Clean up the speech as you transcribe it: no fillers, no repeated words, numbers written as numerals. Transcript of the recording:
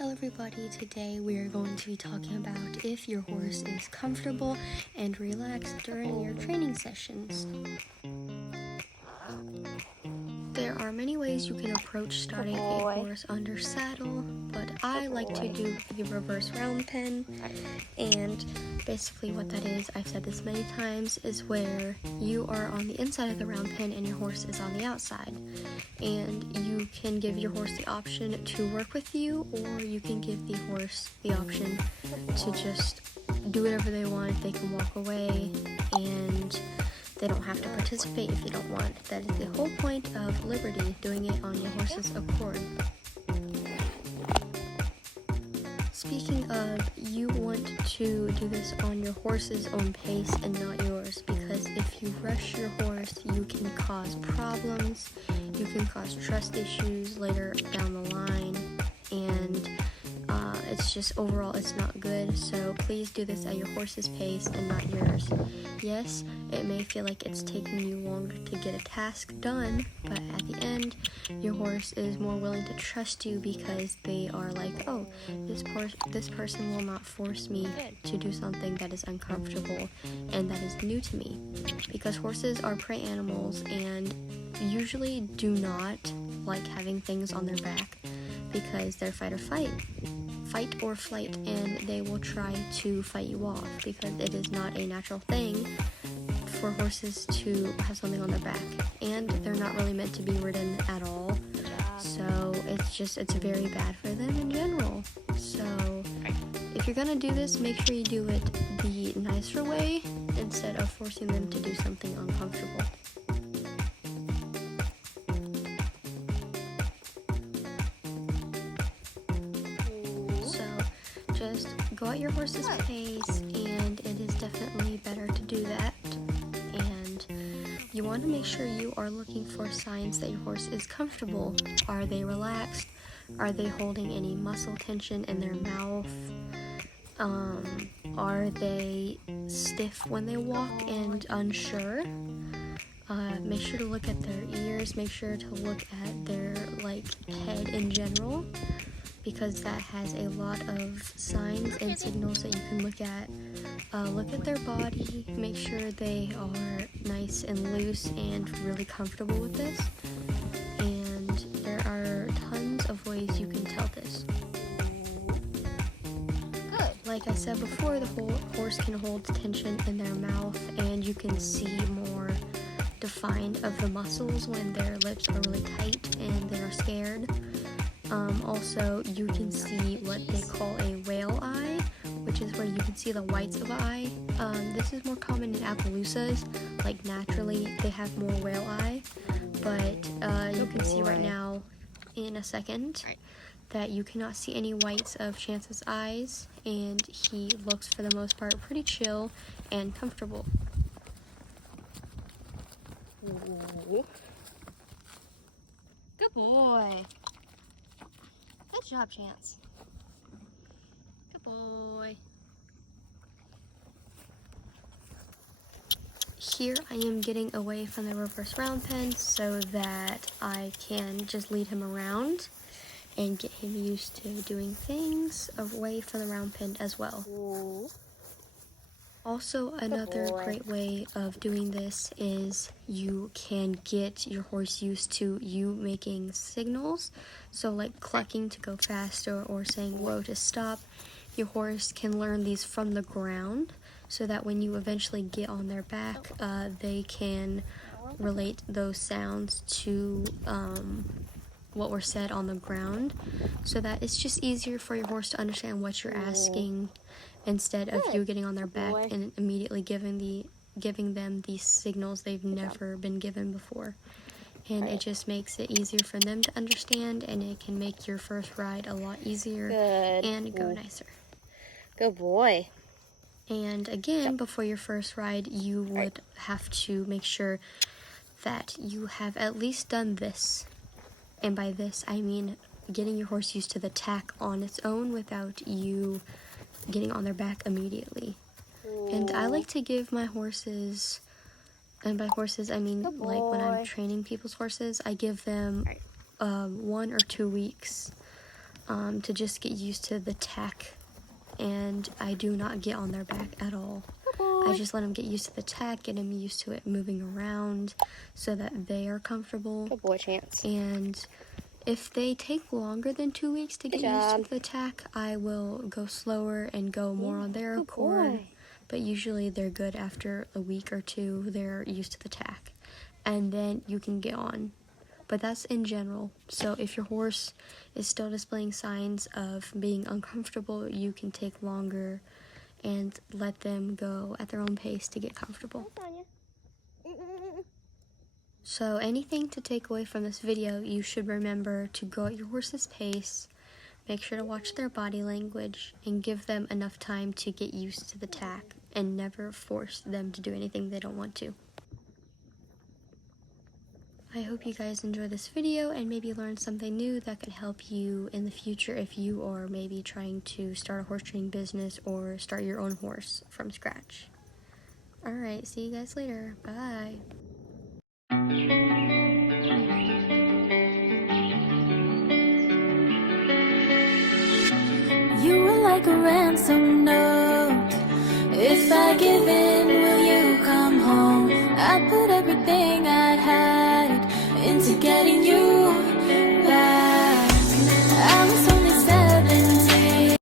Hello everybody, today we are going to be talking about if your horse is comfortable and relaxed during your training sessions. There are many ways you can approach starting a horse under saddle, but I like to do the reverse round pen, and basically what that is, I've said this many times, is where you are on the inside of the round pen and your horse is on the outside. And you can give your horse the option to work with you, or you can give the horse the option to just do whatever they want. They can walk away and they don't have to participate if you don't want. That is the whole point of liberty, doing it on your horse's accord. Speaking of, you want to do this on your horse's own pace and not yours, because if you rush your horse, you can cause problems, you can cause trust issues later down the line, and it's just overall it's not good. So please do this at your horse's pace and not yours. Yes, it may feel like it's taking you longer to get a task done, but at the end your horse is more willing to trust you because they are like, oh, this person will not force me to do something that is uncomfortable and that is new to me, because horses are prey animals and usually do not like having things on their back because they're fight or flight, and they will try to fight you off because it is not a natural thing for horses to have something on their back, and they're not really meant to be ridden at all. So it's very bad for them in general. So if you're gonna do this, make sure you do it the nicer way instead of forcing them to do something uncomfortable. Just go at your horse's pace, and it is definitely better to do that. And you want to make sure you are looking for signs that your horse is comfortable. Are they relaxed? Are they holding any muscle tension in their mouth? Are they stiff when they walk and unsure? Make sure to look at their ears. Make sure to look at their head in general, because that has a lot of signs and signals that you can look at. Look at their body, make sure they are nice and loose and really comfortable with this. And there are tons of ways you can tell this. Good. Like I said before, the whole horse can hold tension in their mouth, and you can see more defined of the muscles when their lips are really tight and they are scared. Also, you can see what they call a whale eye, which is where you can see the whites of the eye. This is more common in Appaloosas. Naturally, they have more whale eye, but you can see right now in a second that you cannot see any whites of Chance's eyes, and he looks, for the most part, pretty chill and comfortable. Ooh. Good boy. Good job, Chance. Good boy. Here I am getting away from the reverse round pen so that I can just lead him around and get him used to doing things away from the round pen as well. Ooh. Also, another great way of doing this is you can get your horse used to you making signals. So clucking to go faster or saying whoa to stop. Your horse can learn these from the ground, so that when you eventually get on their back, they can relate those sounds to what were said on the ground, so that it's just easier for your horse to understand what you're asking, instead of you getting on their back and immediately giving them these signals they've never been given before. And it just makes it easier for them to understand, and it can make your first ride a lot easier and go nicer. Good boy. And again, before your first ride, you would have to make sure that you have at least done this. And by this, I mean getting your horse used to the tack on its own without you getting on their back immediately. And I like to give my horses, and by horses I mean when I'm training people's horses, I give them 1 or 2 weeks to just get used to the tack, and I do not get on their back at all. I just let them get used to the tack, get them used to it moving around so that they are comfortable. Good boy, Chance. And if they take longer than 2 weeks to get used to the tack, I will go slower and go more on their accord. But usually they're good after a week or two. They're used to the tack. And then you can get on. But that's in general. So if your horse is still displaying signs of being uncomfortable, you can take longer and let them go at their own pace to get comfortable. So anything to take away from this video, you should remember to go at your horse's pace, make sure to watch their body language, and give them enough time to get used to the tack, and never force them to do anything they don't want to. I hope you guys enjoy this video and maybe learn something new that could help you in the future if you are maybe trying to start a horse training business or start your own horse from scratch. Alright, see you guys later. Bye. You were like a ransom note. If I give in, will you come home? I put everything I had into getting you